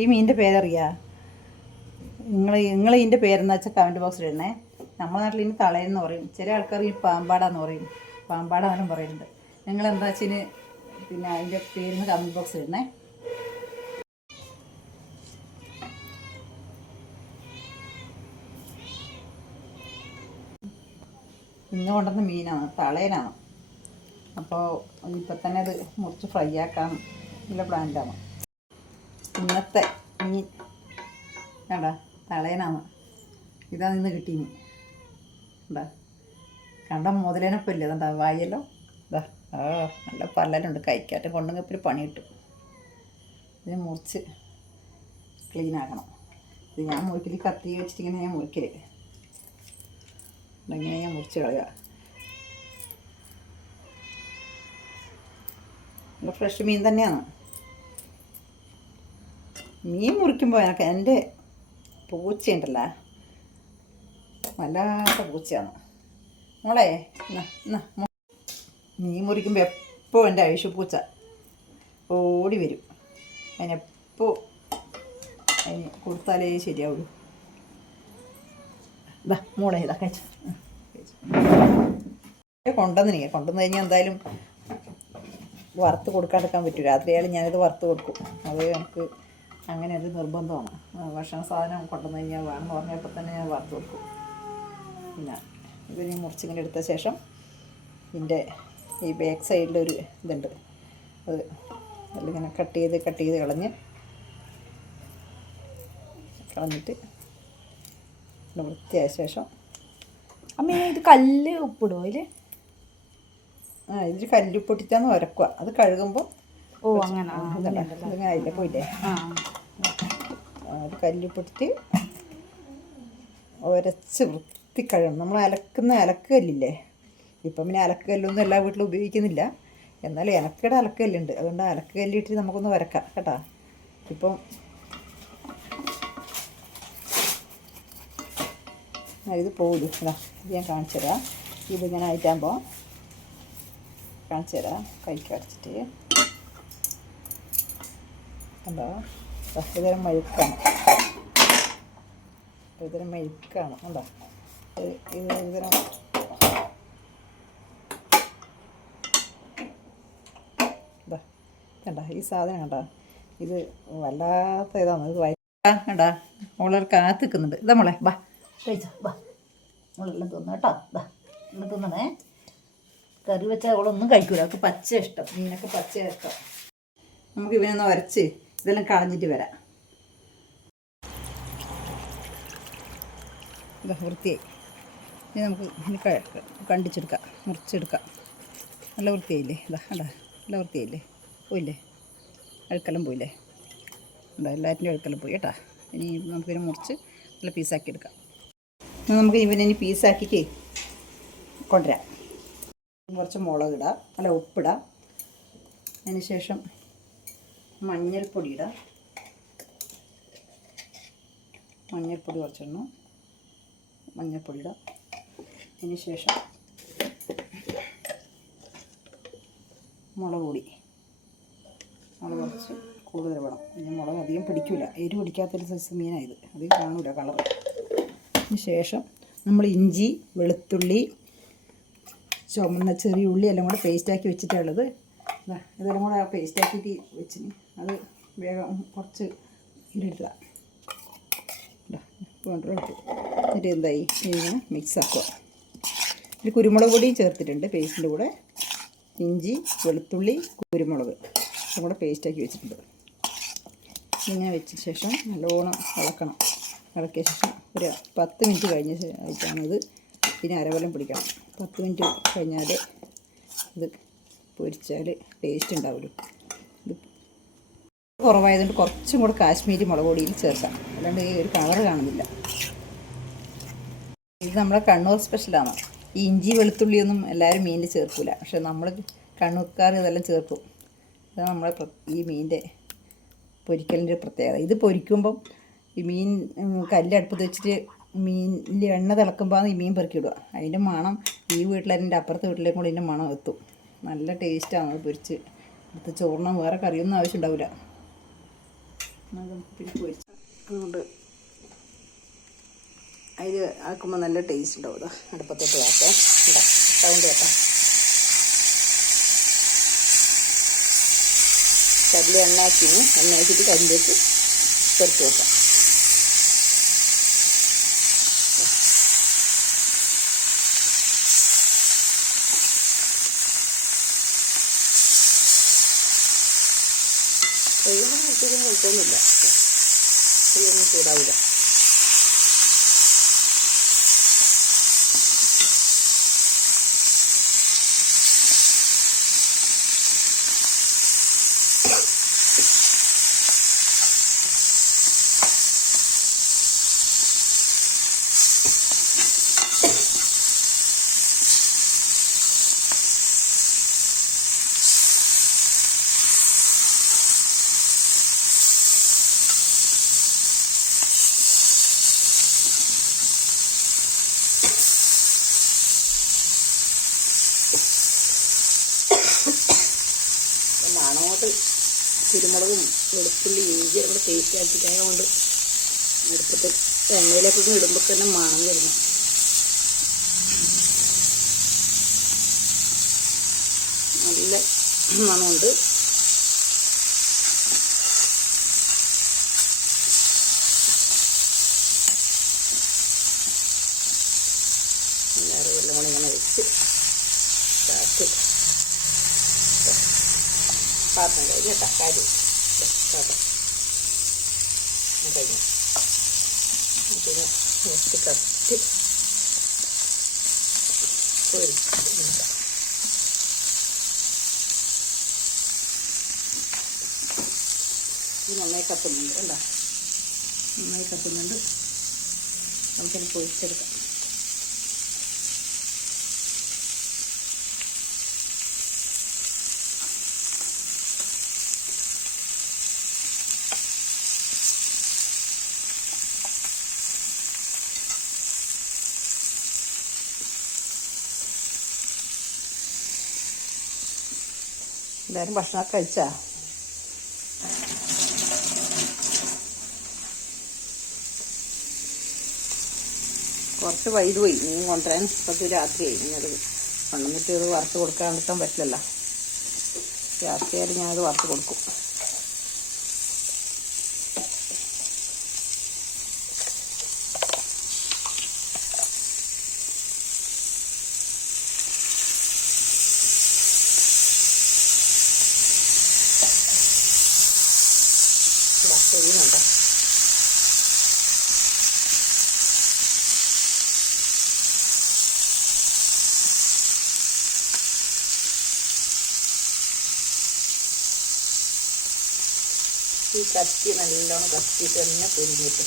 ഈ മീനിൻ്റെ പേരറിയാ? നിങ്ങൾ ഇതിൻ്റെ പേരെന്താ വെച്ചാൽ കമൻറ്റ് ബോക്സിൽ ഇടണേ. നമ്മുടെ നാട്ടിൽ ഇനി തളയെന്ന് പറയും, ചില ആൾക്കാർ ഈ പാമ്പാടാന്ന് പറയും, പാമ്പാടാന്നും പറയുന്നുണ്ട്. നിങ്ങൾ എന്താ വെച്ചാൽ പിന്നെ അതിൻ്റെ പേരിന് കമൻറ്റ് ബോക്സിൽ ഇടണേ. ഇന്ന് കൊണ്ടുവന്ന മീനാണ്, തളയനാണ്. അപ്പോൾ ഇപ്പം തന്നെ അത് മുറിച്ച് ഫ്രൈ ആക്കാൻ നല്ല പ്ലാനിലാണ്. ഇന്നത്തെ മീൻ കണ്ട തളയനാണ്. ഇതാണ് ഇന്ന് കിട്ടിയ മീൻ. എന്താ കണ്ട മുതലേനപ്പം ഇല്ലേ? അതെന്താ വായല്ലോ. ഇതാ നല്ല പല്ലലുണ്ട്. കഴിക്കാറ്റം കൊണ്ടെങ്കിൽ ഇപ്പോൾ പണി കിട്ടും. ഇത് മുറിച്ച് ക്ലീൻ ആക്കണം. ഇത് ഞാൻ മുറിക്കൽ കത്തി വെച്ചിട്ടിങ്ങനെ ഞാൻ മുറിക്കൽ. ഇങ്ങനെ ഞാൻ മുറിച്ച് കളയുക. നല്ല ഫ്രഷ് മീൻ തന്നെയാണ്. മീൻ മുറിക്കുമ്പോൾ എനിക്ക് എൻ്റെ പൂച്ചയുണ്ടല്ലോ, വല്ലാത്ത പൂച്ചയാണ് മോളെ. മീൻ മുറിക്കുമ്പോൾ എപ്പോൾ എൻ്റെ പൂച്ച ഓടി വരും. അതിനെപ്പോൾ അതിന് കൊടുത്താലേ ശരിയാവുള്ളൂ. ഇതാ മോളെ, ഇതാ കഴിച്ചു കൊണ്ടുവന്ന് കഴിഞ്ഞാൽ എന്തായാലും വറുത്ത് കൊടുക്കാണ്ടിരിക്കാൻ പറ്റും. രാത്രിയായാലും ഞാനിത് വറുത്ത് കൊടുക്കും. അത് നമുക്ക് അങ്ങനെ അത് നിർബന്ധമാണ്. ഭക്ഷണ സാധനം കൊണ്ടുവന്ന് കഴിഞ്ഞാൽ വേണമെന്ന് പറഞ്ഞപ്പോൾ തന്നെ ഞാൻ വറുത്ത് കൊടുക്കും. പിന്നെ ഇതിന് മുറിച്ചിങ്ങനെ എടുത്ത ശേഷം ഇതിൻ്റെ ഈ ബാക്ക് സൈഡിലൊരു ഇതുണ്ട്, അത് അതിലിങ്ങനെ കട്ട് ചെയ്ത് കളഞ്ഞിട്ട് വൃത്തിയായ ശേഷം അമ്മ ഇത് കല്ല് ഉപ്പിടുമോ അതിൽ? ഇതിൽ കല്ലുപ്പൊട്ടിച്ചാന്ന് ഉരക്കുക. അത് കഴുകുമ്പോൾ അങ്ങനെ ഇതിങ്ങനെ അതിലെ പോയില്ലേ, അത് കല്ലുപ്പൊട്ടിച്ച് ഉരച്ച് വൃത്തി കഴുകണം. നമ്മൾ അലക്കുകല്ലില്ലേ, ഇപ്പം പിന്നെ അലക്കുകല്ലൊന്നും എല്ലാ വീട്ടിലും ഉപയോഗിക്കുന്നില്ല. എന്നാലും എനക്കയുടെ അലക്കുകല്ലുണ്ട്. അതുകൊണ്ട് അലക്കുകല്ലിട്ട് നമുക്കൊന്ന് ഉരക്കാം കേട്ടോ. ഇപ്പം ഇത് പോലും ഇത് ഞാൻ കാണിച്ചു തരാം. ഇതിങ്ങനെ ആയിട്ടാകുമ്പോൾ കാണിച്ചു തരാം. കൈക്ക് അടച്ചിട്ട് കണ്ടോ, ഇതരം മെഴുക്കാണ്. കണ്ടോ, ഇതിരം കണ്ട ഈ സാധനം കണ്ടോ, ഇത് വല്ലാത്ത ഇതാണ്. ഇത് കണ്ടാ മോളെ കാത്ത് നിൽക്കുന്നുണ്ട്. ഇതാ മോളെ ബാ കഴിച്ചോ, ബാ മോളെല്ലാം തിന്നു കേട്ടോ. ബാ എല്ലാം തിന്നണേ. കറി വെച്ചാൽ അവളൊന്നും കഴിക്കൂല, അവൾക്ക് പച്ച ഇഷ്ടം, മീനൊക്കെ പച്ച ഇഷ്ടം. നമുക്ക് ഇവനൊന്ന് ഉരച്ച് ഇതെല്ലാം കളഞ്ഞിട്ട് വരാം. ഇതാ വൃത്തിയായി. ഇനി നമുക്ക് കണ്ടിച്ചെടുക്കാം, മുറിച്ചെടുക്കാം. നല്ല വൃത്തിയായില്ലേ? ഇതാ കണ്ടാ നല്ല വൃത്തിയായില്ലേ? പോയില്ലേ? അഴുക്കെല്ലാം പോയില്ലേ? എന്താ എല്ലാറ്റിൻ്റെ അഴുക്കെല്ലാം പോയി കേട്ടോ. ഇനി നമുക്കിതിനെ മുറിച്ച് നല്ല പീസാക്കി എടുക്കാം. നമുക്ക് ഇവനെ പീസാക്കിയിട്ട് കൊണ്ടുവരാം. കുറച്ച് മുളക് ഇടാം, നല്ല ഉപ്പിടാം. അതിന് ശേഷം മഞ്ഞൾപ്പൊടി ഇടാം. മഞ്ഞൾപ്പൊടി കുറച്ചെണ്ണം മഞ്ഞൾപ്പൊടി ഇടാം. അതിന് ശേഷം മുളക് പൊടി കുറച്ച് കൂടുതൽ വേണം. പിന്നെ മുളക് അധികം പിടിക്കില്ല, എരിവ് പിടിക്കാത്തൊരു സൈസ് മീനായത്, അധികം കാണില്ല കളർ. അതിന് ശേഷം നമ്മൾ ഇഞ്ചി, വെളുത്തുള്ളി, ചുമന്ന ചെറിയ ഉള്ളി എല്ലാം കൂടെ പേസ്റ്റാക്കി വെച്ചിട്ടുള്ളത്. ഇതെല്ലാം കൂടെ പേസ്റ്റാക്കിയിട്ട് വെച്ചിന്. അത് വേഗം കുറച്ച് ഇരിടുക. എന്നിട്ട് എന്തായി ഇങ്ങനെ മിക്സ് ആക്കുക. ഒരു കുരുമുളക് പൊടിയും ചേർത്തിട്ടുണ്ട് പേസ്റ്റിൻ്റെ കൂടെ. ഇഞ്ചി, വെളുത്തുള്ളി, കുരുമുളക് അതും കൂടെ പേസ്റ്റാക്കി വെച്ചിട്ടുണ്ട്. ഇങ്ങനെ വെച്ച ശേഷം നല്ലോണം ഇളക്കണം. ഇളക്കിയ ശേഷം ഒരു 10 മിനിറ്റ് കഴിഞ്ഞ ആയിട്ടാണ് ഇത് പിന്നെ അരവലം പിടിക്കണം. 10 മിനിറ്റ് കഴിഞ്ഞാൽ ഇത് പൊരിച്ചാൽ ടേസ്റ്റ് ഉണ്ടാവുമല്ലോ. ഇത് കുറവായതുകൊണ്ട് കുറച്ചും കൂടെ കാശ്മീരി മുളക് പൊടിയിൽ ചേർക്കാം, അല്ലാണ്ട് ഈ ഒരു കളറ് കാണുന്നില്ല. ഇത് നമ്മളെ കണ്ണൂർ സ്പെഷ്യലാണ്. ഈ ഇഞ്ചി വെളുത്തുള്ളിയൊന്നും എല്ലാവരും മീനിൽ ചേർക്കില്ല, പക്ഷെ നമ്മൾ കണ്ണൂർക്കാർ ഇതെല്ലാം ചേർക്കും. ഇതാണ് നമ്മളെ ഈ മീനിൻ്റെ പൊരിക്കലിൻ്റെ പ്രത്യേകത. ഇത് പൊരിക്കുമ്പം ഈ മീൻ കല്ലടുപ്പത്ത് വെച്ചിട്ട് മീനിൻ്റെ എണ്ണ തിളക്കുമ്പോൾ ഈ മീൻ പെറുക്കിയിടുക. അതിൻ്റെ മണം ഈ വീട്ടിലെൻ്റെ അപ്പുറത്തെ വീട്ടിലേക്കും കൂടി ഇതിൻ്റെ മണം എത്തും. നല്ല ടേസ്റ്റാണ് അത് പൊരിച്ച്. അടുത്ത് ചോറിനും വേറെ കറിയൊന്നും ആവശ്യം ഉണ്ടാവില്ല. നമുക്ക് പിന്നെ പൊരിച്ച് അതുകൊണ്ട് അതിൽ ആക്കുമ്പോൾ നല്ല ടേസ്റ്റ് ഉണ്ടാവും. ഇതാ അടുപ്പത്തോട്ട് ആക്കാം. ഇതാ സൗണ്ട് കേട്ടോ. കരിൽ എണ്ണാക്കിന് എണ്ണയാക്കിയിട്ട് കരിലേക്ക് പൊരിച്ച് വെക്കാം. കഴിയുമ്പോൾ കുട്ടിയൊന്നും കഴിക്കൊന്നുമില്ല. കഴിയൊന്നും ചൂടാവില്ല. നാണോട്ട് കുരുമുളകും വെളുത്തുള്ളി ഇഞ്ചി നമ്മുടെ പേസ്റ്റ് ആക്കിയതുകൊണ്ട് അടുപ്പത്ത് എണ്ണയിലേക്കൊക്കെ ഇടുമ്പോൾ തന്നെ മണം വരുന്നു. നല്ല മണമുണ്ട്. എല്ലാവരും വെള്ളം കൂടി ഇങ്ങനെ വെച്ച് കാറ്റ് പാത്രം കഴിഞ്ഞ തക്കാളി പാത്രം കഴിഞ്ഞു. പിന്നെ വെച്ച് കത്തി പൊരിച്ചെടുക്കാം. ഇത് നന്നായി കത്തുന്നുണ്ട് അല്ല, നന്നായി കത്തുന്നുണ്ട്. നമുക്കത് പൊരിച്ചെടുക്കാം. എല്ലാവരും ഭക്ഷണമൊക്കെ കഴിച്ചാ? കുറച്ച് വൈകി പോയി മീൻ കൊണ്ടുവരാൻ. ഇപ്പത്തെ രാത്രിയായി. ഇനി അത് കൊണ്ടുവന്നിട്ട് ഇത് വറുത്ത് കൊടുക്കാൻ പറ്റില്ലല്ലോ. രാത്രിയായാലും ഞാനത് വറുത്ത് കൊടുക്കും. ചെയ്യുന്നുണ്ട്. ഈ കത്തി നല്ലോണം കത്തിയിട്ട് തന്നെ പൊരിഞ്ഞിട്ട്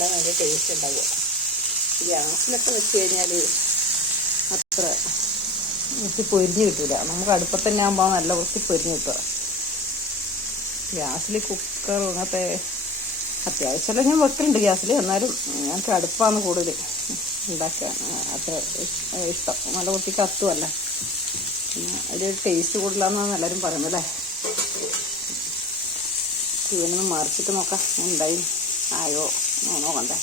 നല്ല ടേസ്റ്റ് ഉണ്ടാവുക. ഗ്യാസിലൊക്കെ വെച്ച് കഴിഞ്ഞാൽ അത്ര വൃത്തി പൊരിഞ്ഞ് കിട്ടില്ല. നമുക്ക് അടുപ്പത്ത് തന്നെ ആകുമ്പോൾ നല്ല വൃത്തി പൊരിഞ്ഞ് കിട്ടുക. ഗ്യാസിൽ കുക്കർ അങ്ങനത്തെ അത്യാവശ്യമല്ല ഞാൻ വെക്കലുണ്ട് ഗ്യാസിൽ. എന്നാലും ഞങ്ങൾക്ക് അടുപ്പാണ് കൂടുതൽ ഉണ്ടാക്കാൻ അത്ര ഇഷ്ടം. നല്ല വൃത്തി കത്തുമല്ല, പിന്നെ ഒരു ടേസ്റ്റ് കൂടുതലാണെന്നാണ് എല്ലാവരും പറയുന്നല്ലേ. ഇവനൊന്ന് മറിച്ചിട്ട് നോക്കാം എന്തായി ആയോ നോക്കണ്ടേ.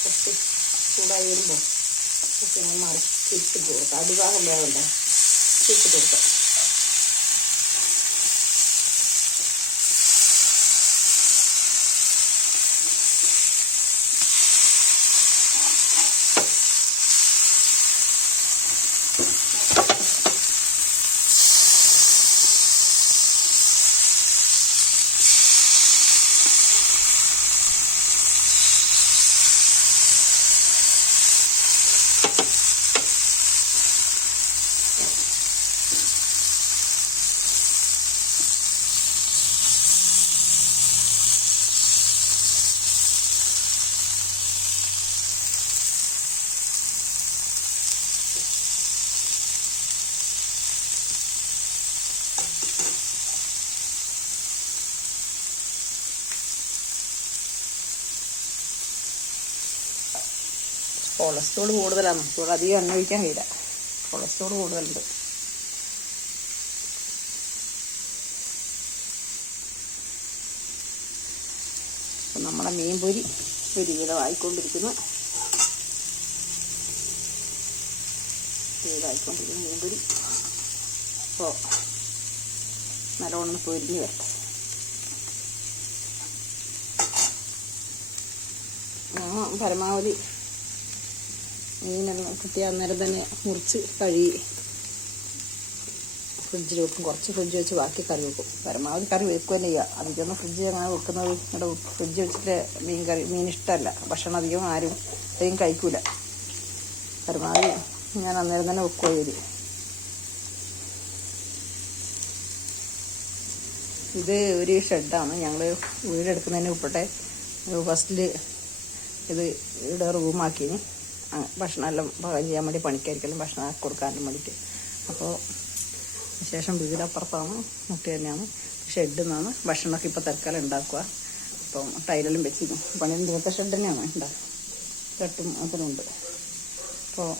കുറച്ച് ചൂടായി വരുമ്പോൾ ഒക്കെ നമ്മൾ മറിച്ചിട്ട് കൊടുക്കാം. അടിഭാഗം വേഗണ്ട ഇട്ടിട്ട് കൊടുക്കാം. കൊളസ്ട്രോൾ കൂടുതലാണ്. ഇപ്പോൾ അധികം എണ്ണ ഒഴിക്കാൻ കഴിയില്ല, കൊളസ്ട്രോൾ കൂടുതലുണ്ട്. അപ്പം നമ്മളെ മീൻ പൊരി ഒരു വിധമായിക്കൊണ്ടിരിക്കുന്നു. മീൻ പൊരി അപ്പോൾ നല്ലോണം പൊരിഞ്ഞ് വരട്ടെ. പരമാവധി മീനെല്ലാം കിട്ടിയ അന്നേരം തന്നെ മുറിച്ച് കഴുകി ഫ്രിഡ്ജിൽ വെക്കും. കുറച്ച് ഫ്രിഡ്ജ് വെച്ച് ബാക്കി കറി വെക്കും. പരമാവധി കറി വെക്കുകയല്ലേ ചെയ്യുക. അധികമൊന്നും ഫ്രിഡ്ജ് അങ്ങനെ വെക്കുന്നത് ഇവിടെ ഫ്രിഡ്ജ് വെച്ചിട്ട് മീൻ ഇഷ്ടമല്ല. ഭക്ഷണം അധികം ആരും അധികം കഴിക്കൂല. പരമാവധി ഞാൻ അന്നേരം തന്നെ വെക്കുക ചെയ്തു. ഇത് ഒരു ഷെഡാണ്. ഞങ്ങൾ വീടെടുക്കുന്നതിന് ഉൾപ്പെടെ ഫസ്റ്റിൽ ഇത് ഇവിടെ റൂമാക്കിന് ഭക്ഷണമെല്ലാം പാകം ചെയ്യാൻ വേണ്ടി പണിക്കായിരിക്കലും ഭക്ഷണം കൊടുക്കാനും വേണ്ടിയിട്ട്. അപ്പോൾ ശേഷം വീടപ്പുറത്താണ്, മുട്ടി തന്നെയാണ്, ഷെഡിൽ നിന്നാണ് ഭക്ഷണമൊക്കെ ഇപ്പോൾ തൽക്കാലം ഉണ്ടാക്കുക. അപ്പം ടൈലെല്ലാം വെച്ചിരുന്നു. പണി ദിവസത്തെ ഷെഡ് തന്നെയാണ് ഉണ്ടാക്കുക. തട്ടും അതിനുണ്ട്. അപ്പോൾ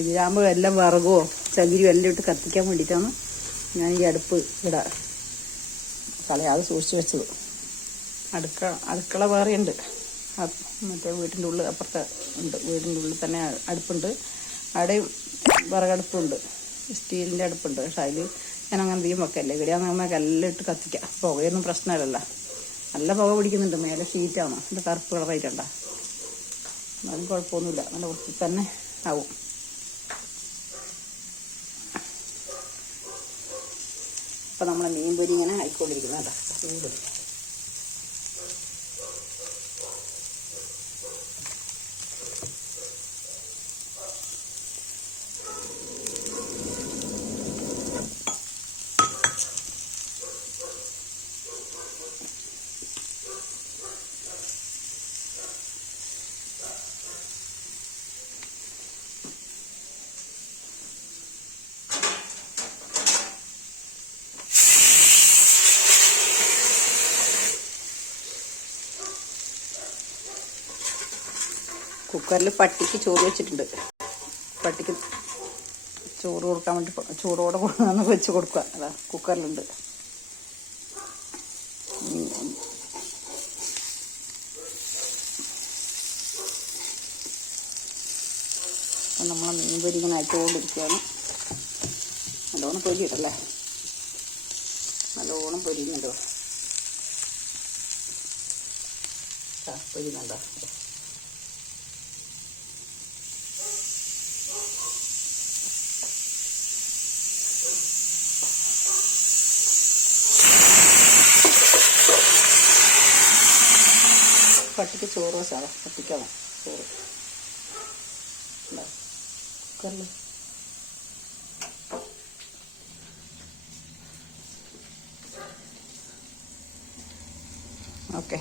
ഇതിലാകുമ്പോൾ എല്ലാം വിറകോ ചകിരിയോ എല്ലാം ഇട്ട് കത്തിക്കാൻ വേണ്ടിയിട്ടാണ് ഞാൻ ഈ അടുപ്പ് ഇവിടെ കളയാതെ സൂക്ഷിച്ച് വെച്ചത്. അടുക്കള വേറെ ഉണ്ട്, മറ്റേ വീട്ടിൻ്റെ ഉള്ളിൽ അപ്പുറത്തെ ഉണ്ട്. വീടിൻ്റെ ഉള്ളിൽ തന്നെ അടുപ്പുണ്ട്. അവിടെയും വിറകടുപ്പുണ്ട്, സ്റ്റീലിൻ്റെ അടുപ്പുണ്ട്. പക്ഷെ അതിൽ ഞാൻ അങ്ങനെ അധികം വെക്കല്ലേ. ഇവിടെയാണെങ്കിൽ നമുക്ക് എല്ലാം ഇട്ട് കത്തിക്കാം. പുകയൊന്നും പ്രശ്നമല്ലല്ലോ. നല്ല പുക പിടിക്കുന്നുണ്ട്. മേലെ ഷീറ്റാണ്, ഇത് കറുപ്പ് കളറായിട്ടുണ്ടോ. അതും കുഴപ്പമൊന്നുമില്ല, നല്ല വൃത്തി തന്നെ ആവും. അപ്പം നമ്മളെ മീൻ പൊരി ഇങ്ങനെ ആയിക്കൊണ്ടിരിക്കുന്നത് കേട്ടോ. മീൻ പൊരി കുക്കറിൽ പട്ടിക്ക് ചോറ് വെച്ചിട്ടുണ്ട്. പട്ടിക്ക് ചോറ് കൊടുക്കാൻ വേണ്ടി ചൂടോടെ ഒന്ന് വെച്ച് കൊടുക്കുക. അതാ കുക്കറിലുണ്ട്. അപ്പം നമ്മളെ മീൻ പൊരി ഇങ്ങനെ ആയിക്കോണ്ടിരിക്കുകയാണ്. നല്ലോണം പൊരിയിട്ടല്ലേ, നല്ലോണം പൊരിയുന്നുണ്ടോ. പൊരിയുന്നുണ്ടോ. പട്ടിക്ക് ചോറ് വെച്ചാണ്, പട്ടിക്കാണ് ചോറ് കുക്കറിൽ. ഓക്കെ.